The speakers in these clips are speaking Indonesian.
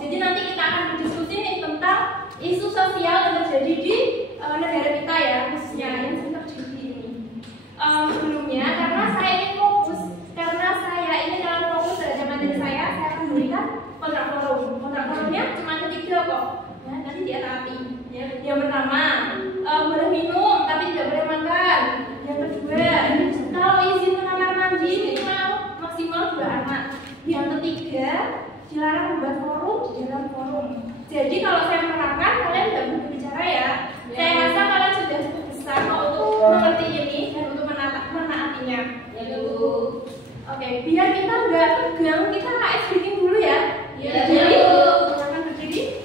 Jadi nanti kita akan berdiskusi nih tentang isu sosial yang terjadi di negara kita ya, khususnya yang terjadi ini. Sebelumnya, karena saya ini fokus, karena saya ini dalam fokus belajar materi saya akan berikan kontrak forum. Kontrak forumnya cuma ketiga kok, ya, nanti diatasi. Ya. Yang pertama, boleh minum tapi tidak boleh makan. Yang kedua, kalau izin ke kamar mandi minimal maksimal 2 anak. Yang ketiga, dilarang membuat forum di dalam forum. Jadi kalau saya menerapkan, kalian tidak perlu bicara ya. Saya rasa kalian sudah cukup besar untuk mengerti ini dan untuk menaatinya. Oke, biar kita nggak tegang, kita AS bikin dulu ya. Jadi, akan berdiri.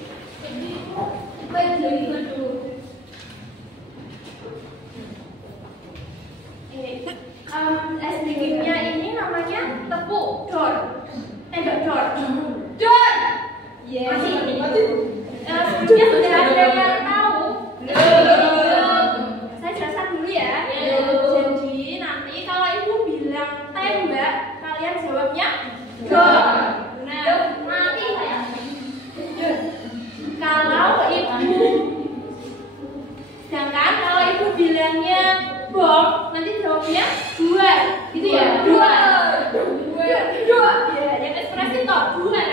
AS bikinnya ini namanya tepuk dor, tembak dor. Dor. Sebelumnya sudah ada yang tahu. Saya jelaskan dulu ya. Jadi nanti kalau ibu bilang tembak, kalian jawabnya dor. Benar. Nanti saya. Sedangkan kalau ibu bilangnya bom, nanti jawabnya buat, gitu ya. Dua. Ya, yang ekspresi toh buat.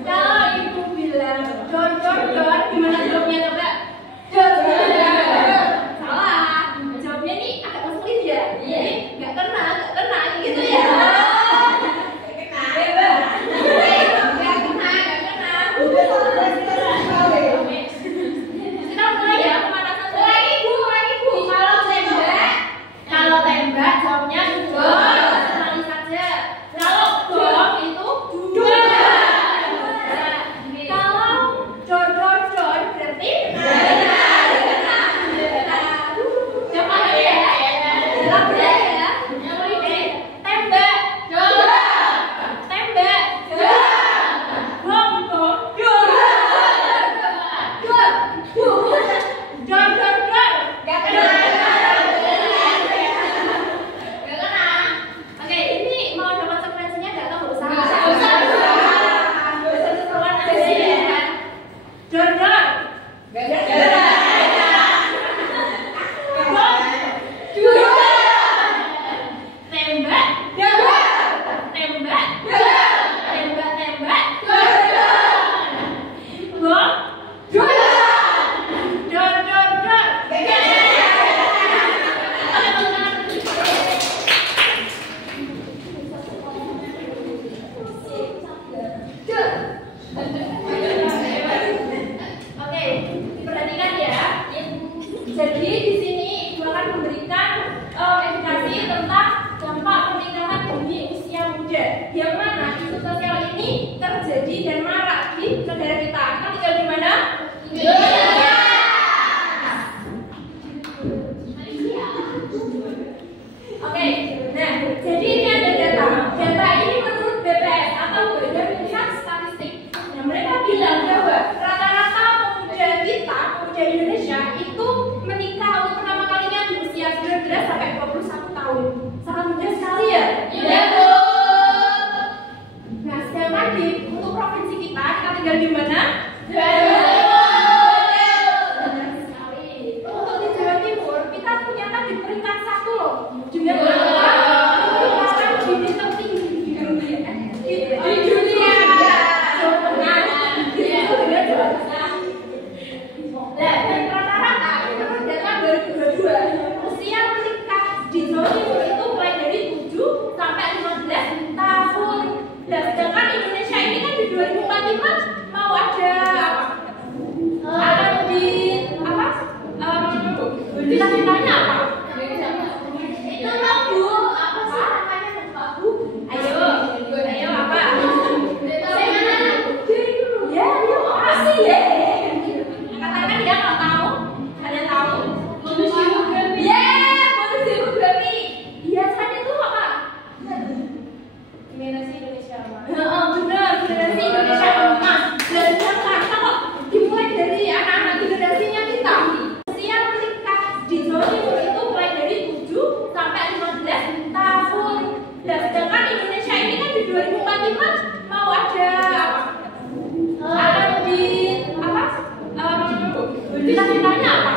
Kalau ibu bilang dor, gimana jawabnya coba? Dor. Salah. Jawabnya nih agak sulit ya. Nggak kena gitu ya. Kalau tembak jawabnya dor. Sekali saja. Kalau bom itu dua. Kalau dor berarti siapa ya? Jelas ya? Tembak dor. Tembak dor. Bom dor. Gak kena. Oke, ini mau ada konsekuensinya nggak tahu, nggak usah. Keseruan aja ya. Dor. Tembak. Bom. Dor. Oke, diperhatikan ya. Jadi di sini ibu akan memberikan edukasi tentang dampak pernikahan dini usia muda, yang mana isu sosial ini terjadi dan marak di negara kita. Kita tinggal di mana? Indonesia. Oke, nah jadi ini ada data. Data ini menurut BPS atau Badan Pusat Statistik. Nah, mereka bilang bahwa rata-rata pemuda Indonesia itu menikah untuk pertama kalinya di usia 19 sampai 21 tahun. Sangat muda sekali ya? Iya, Bu. Nah, sedangkan untuk provinsi kita tinggal di mana? Benar sekali. Untuk di Jawa Timur, kita ternyata di peringkat 1 loh. Dengan pernikahan dini tertinggi di dunia. Di dunia. Dan rata-rata menurut data 2022 usia menikah di Jawa Timur itu mulai dari 7 sampai 15 tahun. Dan sedangkan Indonesia ini kan di 2045 mau ada akan di cita-citanya apa? Itu loh Bu, apa sih namanya Bu? Ayo apa? Ya, apa sih ya? Katakan ya kalau tahu, ada tahu? Bonus demografi. Bonus demografi. Biasanya itu apa? Generasi Indonesia Emas. Benar, generasi Indonesia Emas. Dan Jakarta kok dimulai dari anak-anak generasinya kita. Usia menikah di Jawa Timur itu mulai dari 7 sampai 15 tahun. Dan sedangkan Indonesia ini kan di 2045 mau ada Cita-citanya apa?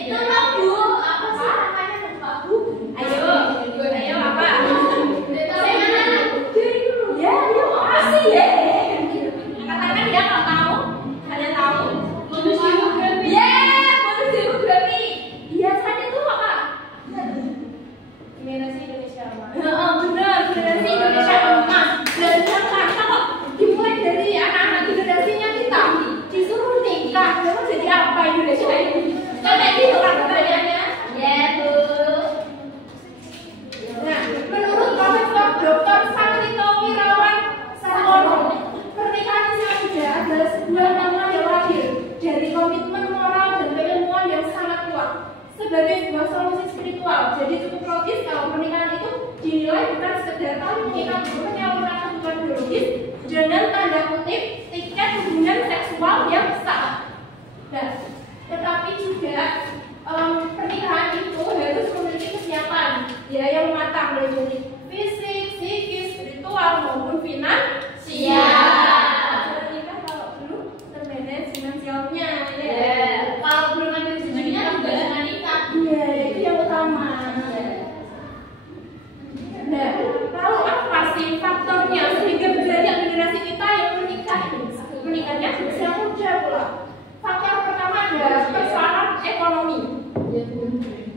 Itu loh Bu, apa sih namanya lupa Bu? Ayo apa? Ya, ayo apa sih ya? Katakan dia kalau tahu, kalian tahu? Bonus demografi. Bonus demografi. Biasanya itu apa? Generasi Indonesia Emas. Benar, generasi Indonesia Emas. Dan jangan kalau dimulai dari anak-anak generasinya kita disuruh nikah, memang jadi apa Indonesia ini? Kayak gitu kan pertanyaannya? Ya Bu. Nah, menurut Profesor Dr. Sarlito Wirawan Sarwono, pernikahan usia muda adalah sebuah nama yang lahir dari komitmen moral dan keilmuan yang sangat kuat sebagai sebuah solusi spiritual. Jadi cukup logis kalau pernikahan itu dinilai bukan sekedar tali mengikat menyalurkan kebutuhan biologis dengan tanda kutip tiket hubungan seksual yang sah. Nah, tetapi juga pernikahan itu harus memiliki kesiapan ya yang matang dari fisik, psikis, spiritual maupun finansial. Menikah kalau belum termanage finansialnya ya. Kalau belum ada rezekinya juga jangan nikah. Iya, itu yang utama. Nah, lalu apa sih faktornya sehingga banyak generasi kita yang menikahnya usia muda pula? Faktor pertama adalah persoalan ekonomi,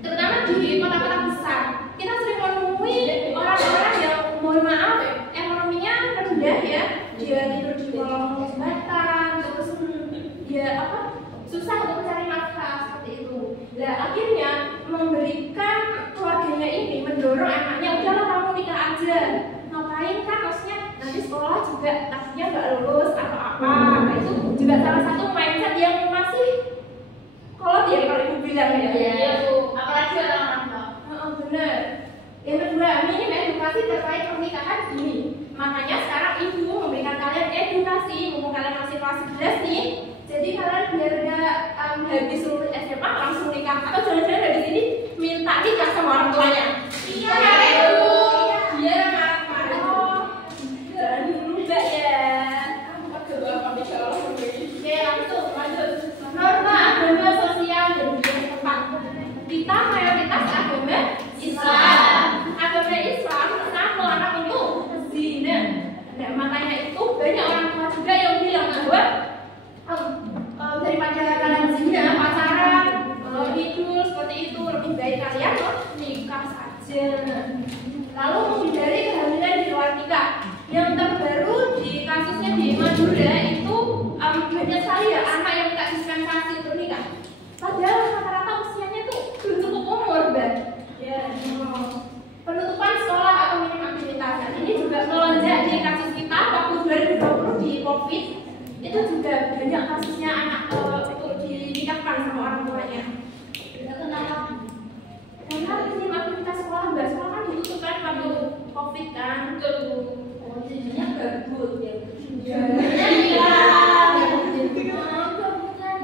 terutama di kota-kota besar. Kita sering menemui orang-orang yang mohon maaf ekonominya rendah ya, dia tidur di kolong jembatan, terus dia susah untuk mencari nafkah seperti itu. Nah, akhirnya memberikan keluarganya ini mendorong anaknya, udahlah kamu nikah aja. Ngapain kan, maksudnya nanti sekolah juga takutnya nggak lulus atau apa. Nah, itu juga salah satu mindset yang masih kolot ya kalau ibu bilang ya. Iya Bu, apalagi orang-orang tua. Benar. Yang kedua, minim edukasi terkait pernikahan dini. Makanya sekarang ibu memberikan kalian edukasi, mumpung kalian masih kelas 11 nih. Jadi kalian biar nggak habis lulus SMA langsung nikah, atau jangan-jangan dari sini minta nikah sama orang tuanya. Iya Bu. Biar marah-marah. Jangan dulu Mbak ya. Oke, langsung lanjut. Norma agama sosial dan budaya tempat. Kita mayoritas agama Islam. Agama Islam satu anak itu zina. Nah, makanya itu banyak orang tua juga yang bilang bahwa daripada kalian zina, pacaran, hidup seperti itu, lebih baik kalian nikah saja. Lalu menghindari kehamilan di luar nikah. Yang terbaru di kasusnya di Madura itu banyak sekali ya anak yang minta dispensasi untuk nikah. Padahal rata-rata usianya tuh belum cukup umur, Mbak. Ya. Penutupan sekolah atau minim aktivitas. Nah, ini juga melonjak di kasus kita waktu 2020 di COVID. Itu juga banyak kasusnya anak untuk dinikahkan sama orang tuanya. Kenapa? Karena minim aktivitas sekolah, Mbak. Sekolah kan ditutup kan waktu COVID kan. Jadinya gabut ya. Iya.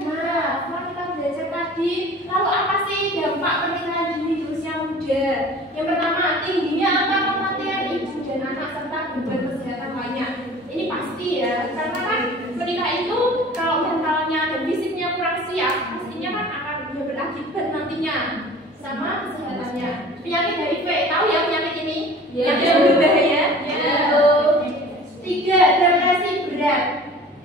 Nah, kita belajar tadi. Lalu apa sih dampak pernikahan dini di usia muda? Yang pertama, tingginya angka kematian ibu dan anak serta beban kesehatan lainnya. Ini pasti ya, karena kan menikah itu kalau mentalnya dan fisiknya kurang siap, pastinya kan akan berakibat nantinya sama kesehatannya. Penyakit HIV, tahu ya penyakit ini? Yang berbahaya. Tiga, depresi berat.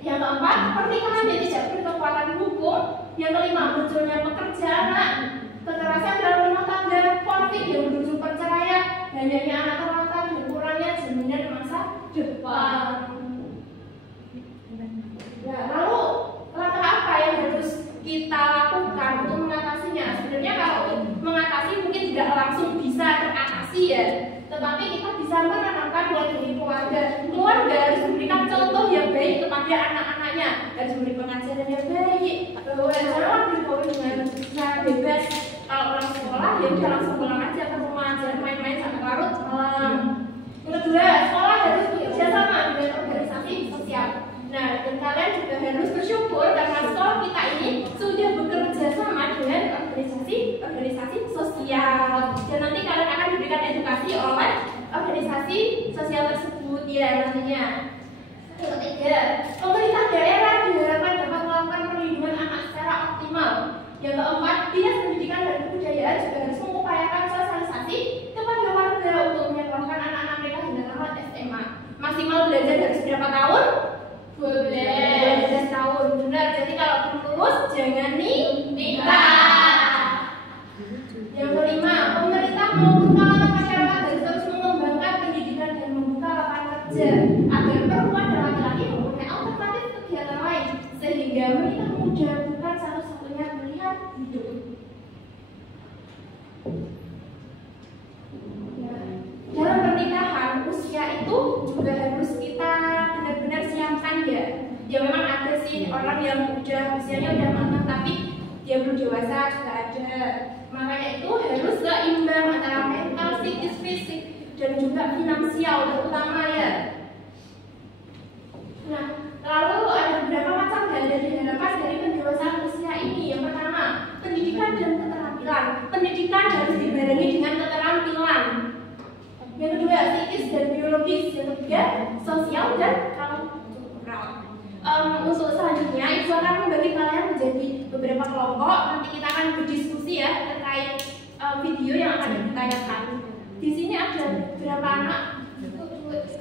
Yang keempat, pernikahan yang tidak berkekuatan hukum. Yang kelima, munculnya pekerjaan, kekerasan dalam rumah tangga, konflik yang berujung perceraian, banyaknya anak terlantar dan kurangnya jaminan masa depan. Nah, lalu langkah apa yang harus kita lakukan untuk mengatasinya? Sebenarnya kalau mengatasi mungkin tidak langsung bisa teratasi ya, tetapi kita bisa menanamkan mulai dari keluarga. Keluarga harus memberikan contoh yang baik kepada anak-anaknya, harus memberi pengajaran yang baik, bahwa jangan dibawa dengan cara bebas. Kalau pulang sekolah ya udah langsung pulang aja ke rumah, jangan main-main sampai larut malam. Yang kedua, sekolah harus bekerja sama dengan organisasi sosial. Nah, dan kalian juga harus bersyukur karena sekolah kita ini sudah bekerja sama dengan organisasi sosial. Dan nanti kalian akan diberikan edukasi oleh organisasi sosial tersebut ya nantinya. Yang ketiga, pemerintah daerah diharapkan dapat melakukan perlindungan anak secara Yang keempat, Dinas Pendidikan dan Kebudayaan juga harus mengupayakan sosialisasi kepada warga untuk menyekolahkan anak-anak mereka hingga tamat SMA. Maksimal belajar harus berapa tahun? 12 tahun. Benar, jadi kalau belum lulus jangan nikah. Yang kelima, pemerintah maupun kalangan masyarakat harus terus mengembangkan pendidikan dan membuka lapangan kerja agar perempuan dan laki-laki mempunyai alternatif kegiatan lain sehingga menikah muda bukan satu-satunya pilihan hidup. Dalam pernikahan, usia itu juga harus kita benar-benar siapkan ya. Ya memang ada sih orang yang usianya udah matang tapi dia belum dewasa juga ada. Makanya itu harus seimbang antara mental, psikis, fisik dan juga finansial terutama ya. Nah, lalu ada beberapa macam dari diharapkan dari pendewasaan usia ini. Yang pertama, pendidikan dan keterampilan. Pendidikan harus dibarengi dengan keterampilan. Yang kedua, psikis dan biologis. Yang ketiga, sosial dan kultural. Untuk selanjutnya, Ibu akan membagi kalian menjadi beberapa kelompok. Nanti kita akan berdiskusi ya terkait video yang akan ditayangkan. Di sini ada beberapa anak. Itu 12.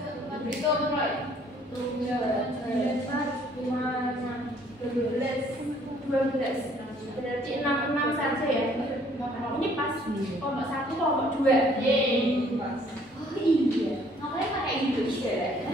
Berarti 6 saja ya. Ini pas kelompok 1, kelompok 2. Yeay. Oh iya. Namanya pakai Indonesia.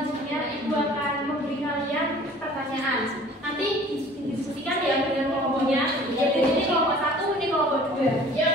selanjutnya Ibu akan memberi kalian pertanyaan. Nanti didiskusikan ya dengan kelompoknya. Jadi ini kelompok 1, ini kelompok 2. Ya.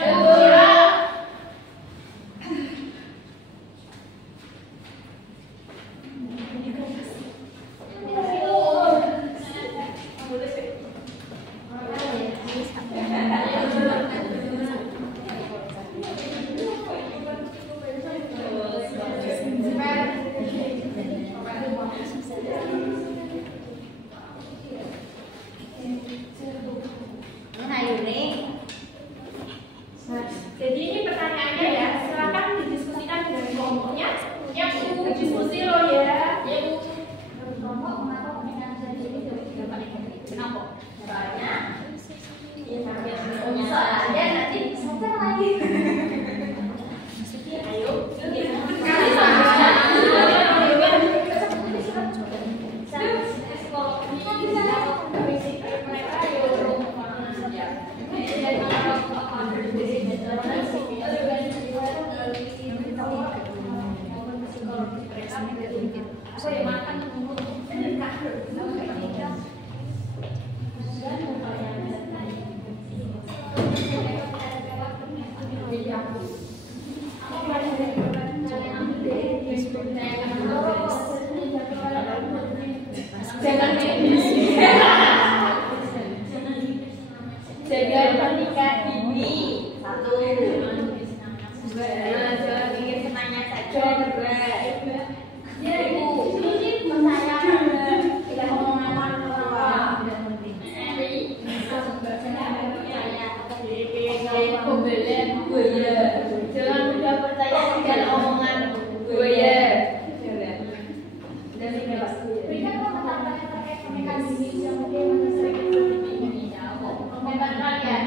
Jadi ini pertanyaannya ya, silakan didiskusikan dengan kelompoknya. Yang berdiskusi loh ya. Kenapa? Soalnya nanti disantar lagi. Ayo. Jaga pernikahan ini. 1. 2. Jangan ingin senangnya saja. 2. Ya Ibu, ini saya tidak ngomong apa-apa. Jangan mudah percaya segala omongan buaya. Berikan komentar terkait pernikahan ini yang mungkin sering komentar kalian.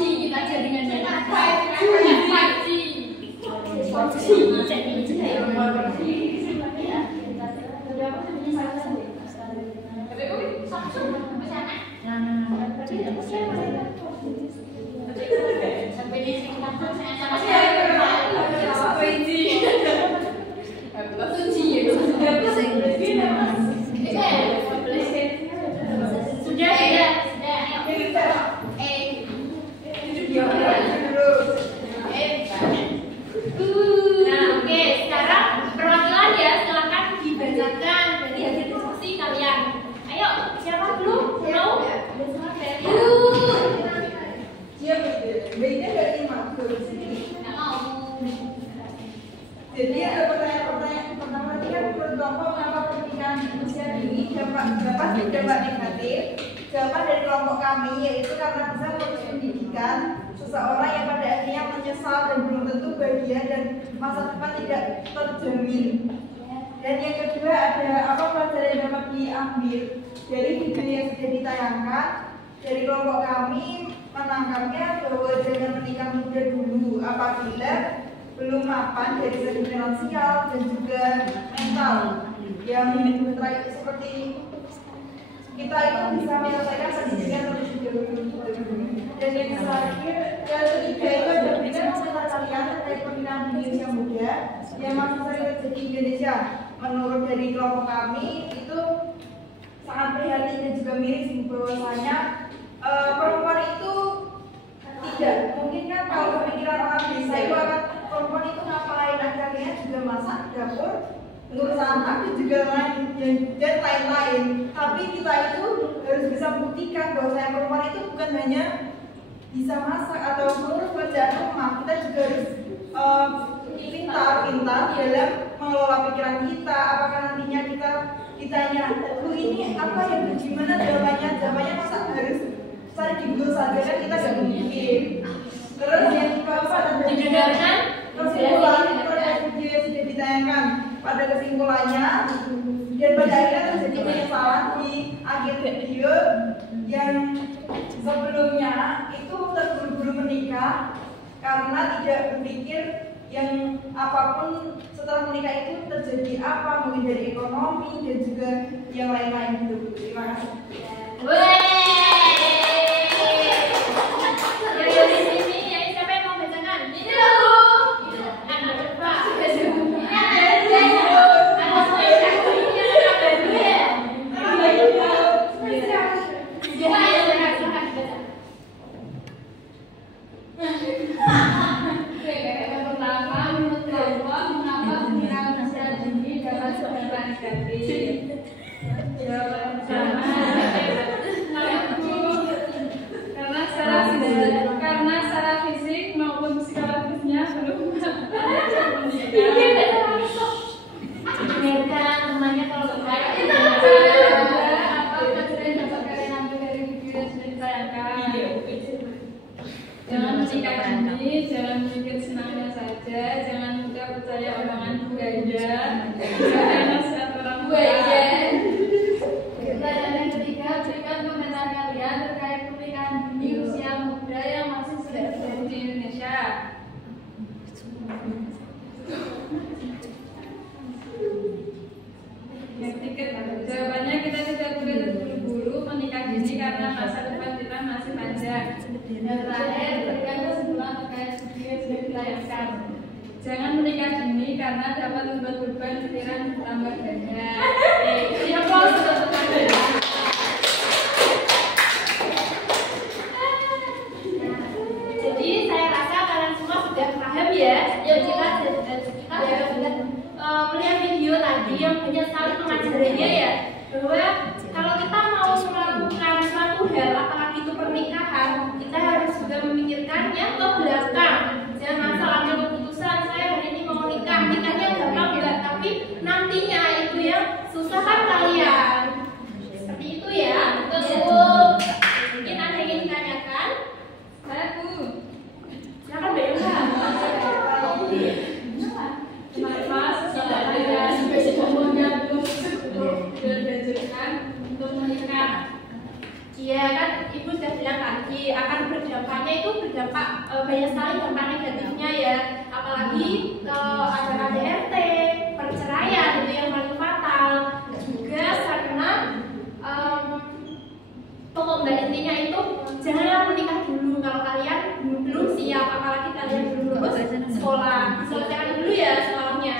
Kita jadi Jadi ada pertanyaan pertama tadi kan menurut Bapak mengapa pernikahan usia dini dampak negatif? Jawaban dari kelompok kami yaitu karena bisa merusak pendidikan seseorang yang pada akhirnya menyesal dan belum tentu bahagia dan masa depan tidak terjamin. Dan yang kedua ada apa pelajaran yang dapat diambil dari video yang sudah ditayangkan. Dari kelompok kami menangkapnya bahwa jangan menikah muda dulu apabila belum mapan dari segi finansial dan juga mental yang terakhir seperti kita itu bisa menyelesaikan pendidikan lebih dahulu. Dan yang terakhir yang ketiga itu ada berikan komentar kalian terkait pernikahan di usia muda yang masih sering terjadi di Indonesia. Menurut dari kelompok kami itu sangat prihatin dan juga miris bahwasanya perempuan itu tidak mungkin kan kalau pemikiran orang desa itu akan perempuan itu ngapain akhirnya juga masak di dapur ngurus anak dan juga dan lain-lain. Tapi kita itu harus bisa buktikan bahwa perempuan itu bukan hanya bisa masak atau ngurus pekerjaan rumah, kita juga harus pintar dalam mengelola pikiran kita. Apakah nantinya kita ditanya, lu ini apa yang gimana jawabannya masa harus saya di Google saja kan kita gak mungkin. Terus yang keempat ada kesimpulan terkait video yang sudah ditayangkan. Pada kesimpulannya dan pada akhirnya terjadi penyesalan di akhir video yang sebelumnya itu terburu-buru menikah karena tidak berpikir yang apapun setelah menikah itu terjadi apa, mungkin dari ekonomi dan juga yang lain-lain gitu. Terima kasih. Karena secara fisik maupun psikologisnya belum temannya kalau apa pelajaran dapat kalian ambil dari video yang sudah ditayangkan. Jangan menikah dini, jangan mikir senangnya saja, jangan mudah percaya omongan buaya, jangan nasihat orang buaya. Dan yang ketiga, berikan komentar kalian terkait pernikahan dini usia muda yang masih sudah terjadi di Indonesia. Jawabannya kita tidak boleh terburu-buru menikah dini karena masa depan kita masih panjang. Dan terakhir, berikan kesimpulan terkait video yang sudah ditayangkan. Jangan menikah dini karena dapat membuat beban pikiran bertambah banyak. Siapa sudah tertarik? Jadi saya rasa kalian semua sudah paham ya. Ya kita sudah melihat video tadi yang banyak sekali pengajarannya ya, bahwa kalau kita mau melakukan suatu hal apalagi itu pernikahan, kita harus juga memikirkannya ke belakang. Jangan asal ambil keputusan saya hari ini mau nikahnya gampang enggak, tapi nantinya itu yang susah kan kalian. Seperti itu ya. Betul. Mungkin ada yang ingin ditanyakan? Aku. Silakan Mbak Yoga. Mas, saya spesies umurnya belum diajarkan untuk menikah. Iya kan, Ibu sudah bilang tadi akan berdampaknya itu berdampak banyak sekali dampak negatifnya ya. Apalagi kalau ada KDRT, perceraian itu yang paling fatal. Juga karena pokok mbak intinya itu janganlah menikah dulu kalau kalian belum siap, apalagi kalian belum lulus sekolah. Selesaikan dulu ya sekolahnya.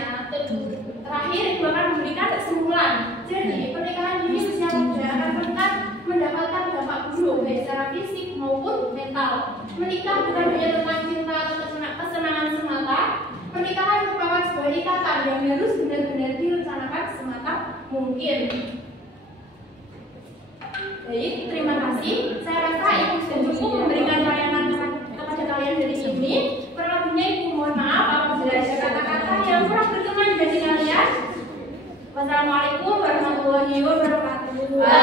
Terakhir Ibu akan memberikan kesimpulan. Jadi pernikahan dini usia muda akan rentan mendapatkan dampak buruk baik secara fisik maupun mental. Menikah bukan hanya tentang cinta atau kesenangan semata. Pernikahan merupakan sebuah ikatan yang harus benar-benar direncanakan semata mungkin. Baik, terima kasih. Saya rasa Ibu sudah cukup memberikan layanan kepada kalian dari sini. Kurang lebihnya Ibu mohon maaf apabila ada kata-kata yang kurang Tuhan.